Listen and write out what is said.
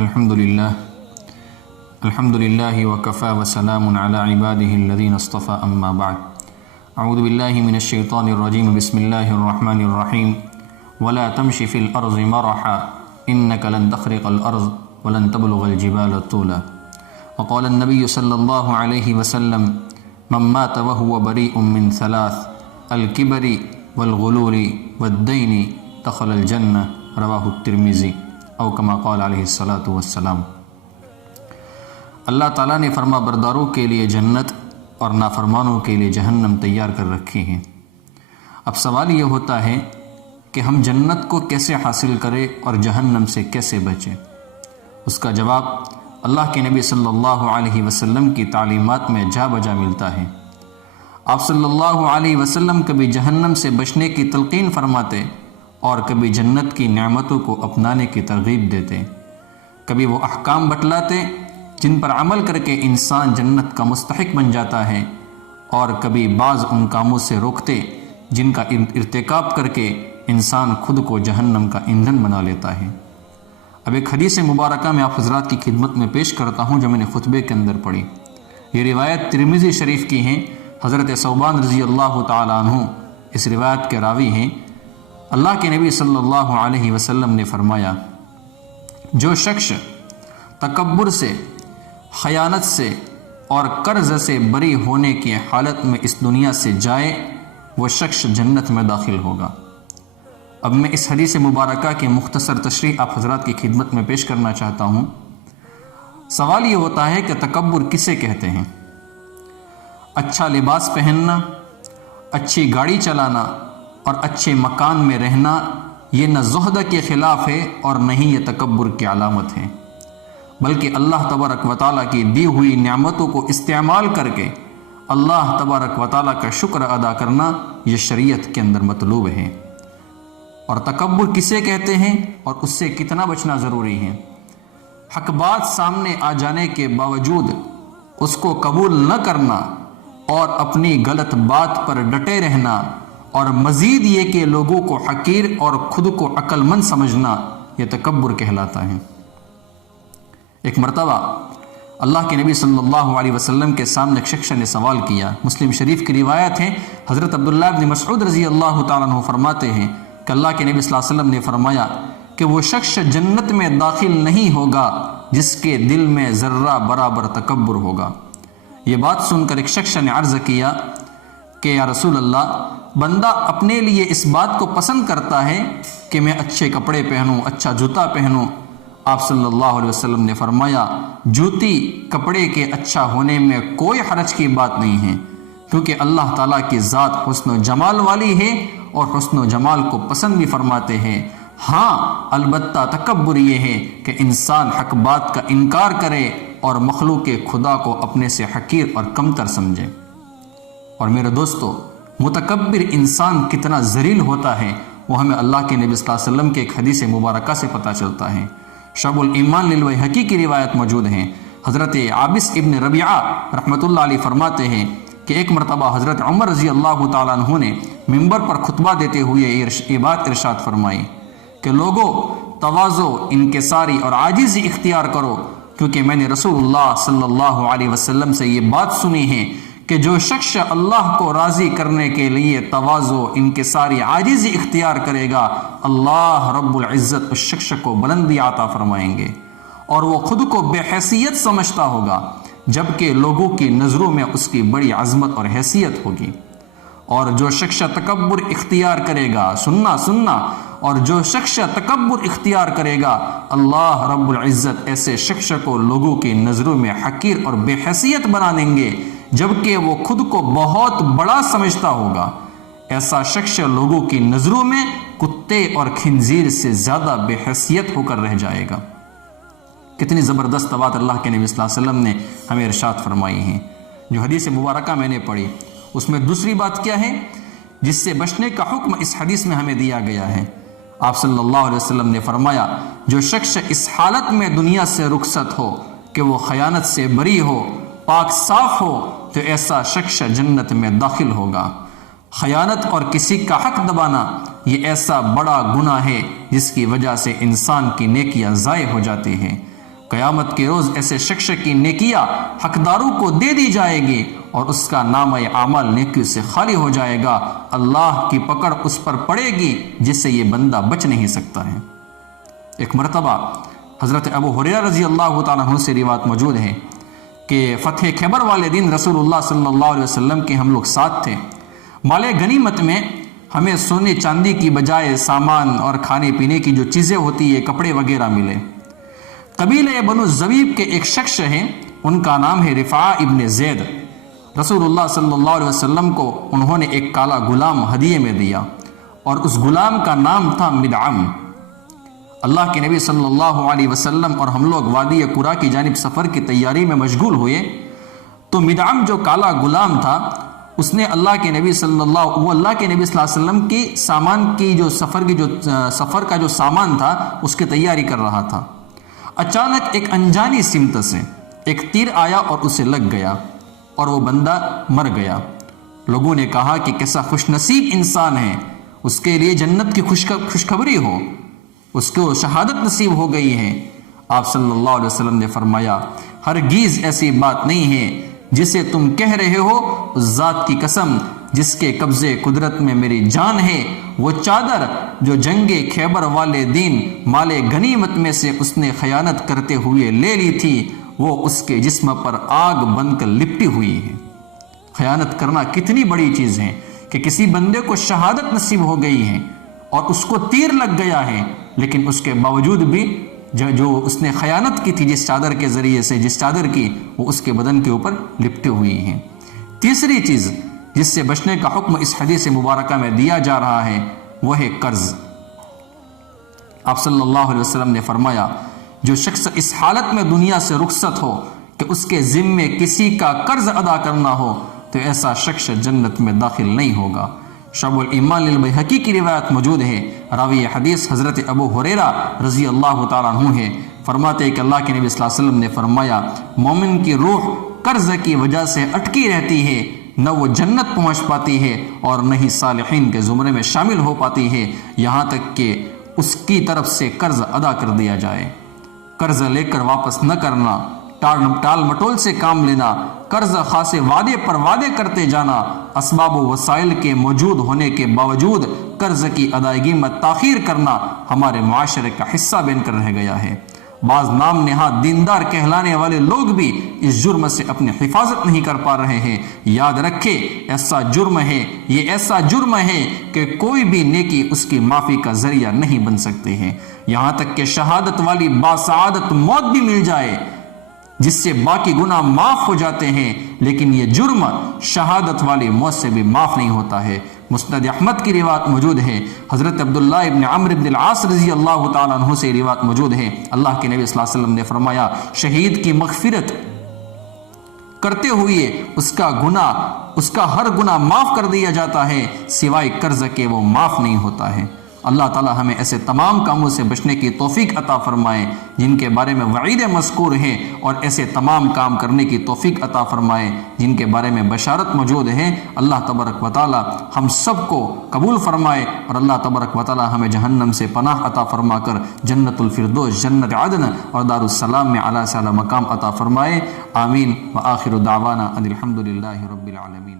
الحمد لله وكفى وسلام على عباده الذين اصطفى أما بعد أعوذ بالله من الشيطان الرجيم بسم الله الرحمن الرحيم ولا تمش في الأرض مرحا إنك لن تخرق الأرض ولن تبلغ الجبال طولا وقال النبي صلى الله عليه وسلم من مات وهو بريء من ثلاث الكبر والغلول والدين دخل الجنة رواہ الترمذی او کما قال علیہ الصلاۃ والسلام۔ اللہ تعالیٰ نے فرما برداروں کے لیے جنت اور نافرمانوں کے لیے جہنم تیار کر رکھی ہیں۔ اب سوال یہ ہوتا ہے کہ ہم جنت کو کیسے حاصل کریں اور جہنم سے کیسے بچیں؟ اس کا جواب اللہ کے نبی صلی اللہ علیہ وسلم کی تعلیمات میں جا بجا ملتا ہے۔ آپ صلی اللہ علیہ وسلم کبھی جہنم سے بچنے کی تلقین فرماتے اور کبھی جنت کی نعمتوں کو اپنانے کی ترغیب دیتے۔ کبھی وہ احکام بتلاتے جن پر عمل کر کے انسان جنت کا مستحق بن جاتا ہے، اور کبھی بعض ان کاموں سے روکتے جن کا ارتکاب کر کے انسان خود کو جہنم کا ایندھن بنا لیتا ہے۔ اب ایک حدیث مبارکہ میں آپ حضرات کی خدمت میں پیش کرتا ہوں جو میں نے خطبے کے اندر پڑھی۔ یہ روایت ترمذی شریف کی ہیں، حضرت ثوبان رضی اللہ تعالیٰ عنہ اس روایت کے راوی ہیں۔ اللہ کے نبی صلی اللہ علیہ وسلم نے فرمایا، جو شخص تکبر سے، خیانت سے اور قرض سے بری ہونے کی حالت میں اس دنیا سے جائے وہ شخص جنت میں داخل ہوگا۔ اب میں اس حدیث مبارکہ کی مختصر تشریح آپ حضرات کی خدمت میں پیش کرنا چاہتا ہوں۔ سوال یہ ہوتا ہے کہ تکبر کسے کہتے ہیں؟ اچھا لباس پہننا، اچھی گاڑی چلانا اور اچھے مکان میں رہنا یہ نہ زہد کے خلاف ہے اور نہ ہی یہ تکبر کی علامت ہے، بلکہ اللہ تبارک و تعالیٰ کی دی ہوئی نعمتوں کو استعمال کر کے اللہ تبارک و تعالیٰ کا شکر ادا کرنا یہ شریعت کے اندر مطلوب ہے۔ اور تکبر کسے کہتے ہیں اور اس سے کتنا بچنا ضروری ہے؟ حق بات سامنے آ جانے کے باوجود اس کو قبول نہ کرنا اور اپنی غلط بات پر ڈٹے رہنا، اور مزید یہ کہ لوگوں کو حقیر اور خود کو عقل مند سمجھنا یہ تکبر کہلاتا ہے۔ ایک مرتبہ اللہ کے نبی صلی اللہ علیہ وسلم کے سامنے ایک شخص نے سوال کیا۔ مسلم شریف کی روایت ہے، حضرت عبداللہ بن مسعود رضی اللہ تعالیٰ عنہ فرماتے ہیں کہ اللہ کے نبی صلی اللہ علیہ وسلم نے فرمایا کہ وہ شخص جنت میں داخل نہیں ہوگا جس کے دل میں ذرہ برابر تکبر ہوگا۔ یہ بات سن کر ایک شخص نے عرض کیا کہ یا رسول اللہ، بندہ اپنے لیے اس بات کو پسند کرتا ہے کہ میں اچھے کپڑے پہنوں، اچھا جوتا پہنوں۔ آپ صلی اللہ علیہ وسلم نے فرمایا، جوتی کپڑے کے اچھا ہونے میں کوئی حرج کی بات نہیں ہے، کیونکہ اللہ تعالیٰ کی ذات حسن و جمال والی ہے اور حسن و جمال کو پسند بھی فرماتے ہیں۔ ہاں البتہ تکبر یہ ہے کہ انسان حق بات کا انکار کرے اور مخلوق خدا کو اپنے سے حقیر اور کمتر سمجھے۔ اور میرے دوستو، متکبر انسان کتنا ذلیل ہوتا ہے وہ ہمیں اللہ کے نبی صلی اللہ علیہ وسلم کے ایک حدیث مبارکہ سے پتہ چلتا ہے۔ شعب الایمان للبیہقی کی روایت موجود ہیں۔ حضرت عابس ابن ربیعہ رحمۃ اللہ علیہ فرماتے ہیں کہ ایک مرتبہ حضرت عمر رضی اللہ تعالیٰ عنہ نے ممبر پر خطبہ دیتے ہوئے یہ بات ارشاد فرمائی کہ لوگوں، تواضع، انکساری اور عاجزی اختیار کرو، کیونکہ میں نے رسول اللہ صلی اللہ علیہ وسلم سے یہ بات سنی ہے کہ جو شخص اللہ کو راضی کرنے کے لیے تواضع، انکساری، عاجزی اختیار کرے گا، اللہ رب العزت اس شخص کو بلندی عطا فرمائیں گے، اور وہ خود کو بے حیثیت سمجھتا ہوگا جبکہ لوگوں کی نظروں میں اس کی بڑی عظمت اور حیثیت ہوگی۔ اور جو شخص تکبر اختیار کرے گا، سننا، اور جو شخص تکبر اختیار کرے گا، اللہ رب العزت ایسے شخص کو لوگوں کی نظروں میں حقیر اور بے حیثیت بنا دیں گے جبکہ وہ خود کو بہت بڑا سمجھتا ہوگا۔ ایسا شخص لوگوں کی نظروں میں کتے اور خنزیر سے زیادہ بے حیثیت ہو کر رہ جائے گا۔ کتنی زبردست بات اللہ کے نبی صلی اللہ علیہ وسلم نے ہمیں ارشاد فرمائی ہیں۔ جو حدیث مبارکہ میں نے پڑھی اس میں دوسری بات کیا ہے جس سے بچنے کا حکم اس حدیث میں ہمیں دیا گیا ہے؟ آپ صلی اللہ علیہ وسلم نے فرمایا، جو شخص اس حالت میں دنیا سے رخصت ہو کہ وہ خیانت سے بری ہو، پاک صاف ہو، تو ایسا شخص جنت میں داخل ہوگا۔ خیانت اور کسی کا حق دبانا یہ ایسا بڑا گناہ ہے جس کی وجہ سے انسان کی نیکیاں ضائع ہو جاتی ہیں۔ قیامت کے روز ایسے شخص کی نیکیاں حقداروں کو دے دی جائے گی اور اس کا نامہ اعمال نیکیوں سے خالی ہو جائے گا، اللہ کی پکڑ اس پر پڑے گی جس سے یہ بندہ بچ نہیں سکتا ہے۔ ایک مرتبہ حضرت ابو ہریرہ رضی اللہ تعالیٰ عنہ سے روایت موجود ہے کہ فتح خیبر والے دن رسول اللہ صلی اللہ علیہ وسلم کے ہم لوگ ساتھ تھے۔ مال غنیمت میں ہمیں سونے چاندی کی بجائے سامان اور کھانے پینے کی جو چیزیں ہوتی ہے، کپڑے وغیرہ ملے۔ قبیلہ بنو زبیب کے ایک شخص ہیں، ان کا نام ہے رفاع ابن زید۔ رسول اللہ صلی اللہ علیہ وسلم کو انہوں نے ایک کالا غلام ہدیے میں دیا اور اس غلام کا نام تھا مدعم۔ اللہ کے نبی صلی اللہ علیہ وسلم اور ہم لوگ وادی قرا کی جانب سفر کی تیاری میں مشغول ہوئے تو مدعم جو کالا غلام تھا اس نے اللہ کے نبی صلی اللہ علیہ وسلم کی سامان کی جو سفر کا جو سامان تھا اس کی تیاری کر رہا تھا۔ اچانک ایک انجانی سمت سے ایک تیر آیا اور اسے لگ گیا اور وہ بندہ مر گیا۔ لوگوں نے کہا کہ کیسا خوش نصیب انسان ہے، اس کے لیے جنت کی خوشخبری ہو، اس کو شہادت نصیب ہو گئی ہے۔ آپ صلی اللہ علیہ وسلم نے فرمایا، ہرگز ایسی بات نہیں ہے جسے تم کہہ رہے ہو، اس ذات کی قسم جس کے قبضے قدرت میں میری جان ہے، وہ چادر جو جنگ خیبر والے دن مال غنیمت میں سے اس نے خیانت کرتے ہوئے لے لی تھی، وہ اس کے جسم پر آگ بن کر لپٹی ہوئی ہے۔ خیانت کرنا کتنی بڑی چیز ہے کہ کسی بندے کو شہادت نصیب ہو گئی ہے اور اس کو تیر لگ گیا ہے، لیکن اس کے باوجود بھی جو اس نے خیانت کی تھی جس چادر کے ذریعے سے، جس چادر کی، وہ اس کے بدن کے اوپر لپٹی ہوئی ہیں۔ تیسری چیز جس سے بچنے کا حکم اس حدیث مبارکہ میں دیا جا رہا ہے وہ ہے قرض۔ آپ صلی اللہ علیہ وسلم نے فرمایا، جو شخص اس حالت میں دنیا سے رخصت ہو کہ اس کے ذمے کسی کا قرض ادا کرنا ہو تو ایسا شخص جنت میں داخل نہیں ہوگا۔ شعب الایمان للبیہقی کی روایت موجود ہے، راوی حدیث حضرت ابو ہریرہ رضی اللہ تعالیٰ عنہ ہے، فرماتے ہیں کہ اللہ کے نبی صلی اللہ علیہ وسلم نے فرمایا، مومن کی روح قرض کی وجہ سے اٹکی رہتی ہے، نہ وہ جنت پہنچ پاتی ہے اور نہ ہی صالحین کے زمرے میں شامل ہو پاتی ہے، یہاں تک کہ اس کی طرف سے قرض ادا کر دیا جائے۔ قرض لے کر واپس نہ کرنا، ٹال مٹول سے کام لینا، قرض خاصے وعدے پر وعدے کرتے جانا، اسباب و وسائل کے موجود ہونے کے باوجود قرض کی ادائیگی میں تاخیر کرنا ہمارے معاشرے کا حصہ بن کر رہ گیا ہے۔ بعض نام نہاد دیندار کہلانے والے لوگ بھی اس جرم سے اپنی حفاظت نہیں کر پا رہے ہیں۔ یاد رکھے، ایسا جرم ہے، یہ ایسا جرم ہے کہ کوئی بھی نیکی اس کی معافی کا ذریعہ نہیں بن سکتے ہیں، یہاں تک کہ شہادت والی باسعادت موت بھی مل جائے جس سے باقی گناہ معاف ہو جاتے ہیں، لیکن یہ جرم شہادت والی موت سے بھی معاف نہیں ہوتا ہے۔ مسند احمد کی روایت موجود ہے، حضرت عبداللہ ابن عمرو ابن العاص رضی اللہ تعالیٰ عنہ سے روایت موجود ہے، اللہ کے نبی صلی اللہ علیہ وسلم نے فرمایا، شہید کی مغفرت کرتے ہوئے اس کا ہر گناہ معاف کر دیا جاتا ہے، سوائے قرض کے وہ معاف نہیں ہوتا ہے۔ اللہ تعالی ہمیں ایسے تمام کاموں سے بچنے کی توفیق عطا فرمائے جن کے بارے میں وعید مذکور ہے، اور ایسے تمام کام کرنے کی توفیق عطا فرمائے جن کے بارے میں بشارت موجود ہے۔ اللہ تبارک و تعالی ہم سب کو قبول فرمائے، اور اللہ تبارک و تعالی ہمیں جہنم سے پناہ عطا فرما کر جنت الفردوس، جنت عدن اور دار السلام میں اعلیٰ سے اعلیٰ مقام عطا فرمائے۔ آمین۔ وآخر دعوانا ان الحمد للہ رب العالمین۔